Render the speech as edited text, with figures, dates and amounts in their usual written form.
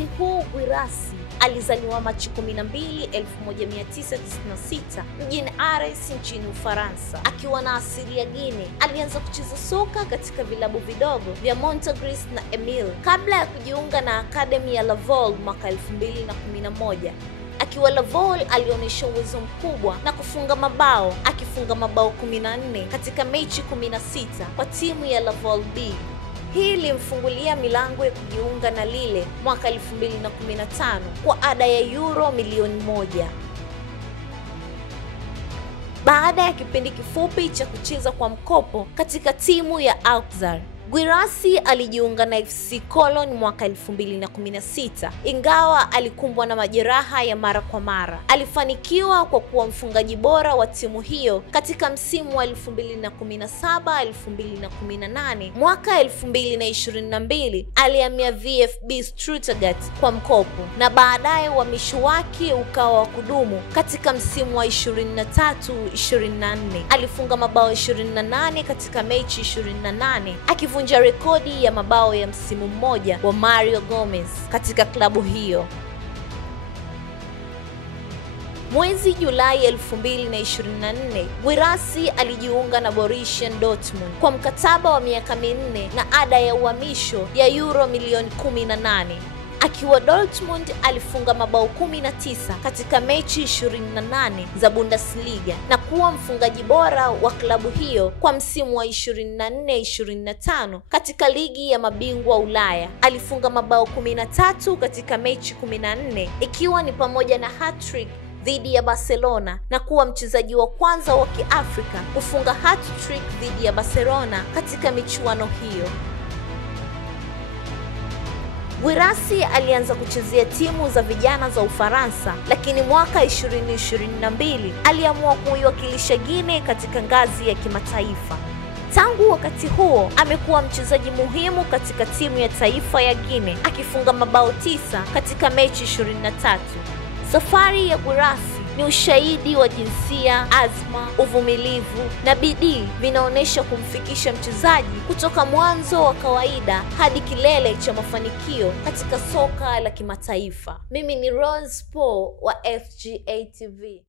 Wakati huu Guirassy alizaliwa Machi 12, 1996 mjini Arles nchini Ufaransa. Akiwa na asili ya Guinea, alianza kucheza soka katika vilabu vidogo vya Montagris na Emile kabla ya kujiunga na akademi ya Laval mwaka 2011. Akiwa Laval alionyesha uwezo mkubwa na kufunga mabao, akifunga mabao 14 katika mechi 16 kwa timu ya Laval B. Hii ilimfungulia milango ya kujiunga na Lille mwaka 2015 kwa ada ya euro milioni 1. Baada ya kipindi kifupi cha kucheza kwa mkopo katika timu ya Auxerre, Guirassy alijiunga na FC Cologne mwaka 2016. Ingawa alikumbwa na majeraha ya mara kwa mara, alifanikiwa kwa kuwa mfungaji bora wa timu hiyo katika msimu wa 2017-2018. Mwaka 2022 alihamia VfB Stuttgart kwa mkopo na baadaye uhamisho wake ukawa wa kudumu. Katika msimu wa 23-24 alifunga mabao 28 katika mechi 28, akivunja rekodi ya mabao ya msimu mmoja wa Mario Gomez katika klabu hiyo. Mwezi Julai 2024, Guirassy alijiunga na Borussia Dortmund kwa mkataba wa miaka 4 na ada ya uhamisho ya euro milioni 18. Akiwa Dortmund alifunga mabao 19 katika mechi 28 za Bundesliga na kuwa mfungaji bora wa klabu hiyo kwa msimu wa 24-25 katika ligi ya mabingwa Ulaya. Alifunga mabao 13 katika mechi 14, ikiwa ni pamoja na hat-trick dhidi ya Barcelona na kuwa mchezaji wa kwanza wa Kiafrika kufunga hat-trick dhidi ya Barcelona katika michuano hiyo. Guirassy alianza kuchezea timu za vijana za Ufaransa, lakini mwaka 2022 aliamua kuiwakilisha Guinea katika ngazi ya kimataifa. Tangu wakati huo amekuwa mchezaji muhimu katika timu ya taifa ya Guinea, akifunga mabao 9 katika mechi 23. Safari ya Guirassy ni ushahidi wa jinsia, azma, uvumilivu na bidii vinaonyesha kumfikisha mchezaji kutoka mwanzo wa kawaida hadi kilele cha mafanikio katika soka la kimataifa. Mimi ni Rose Paul wa FGA TV.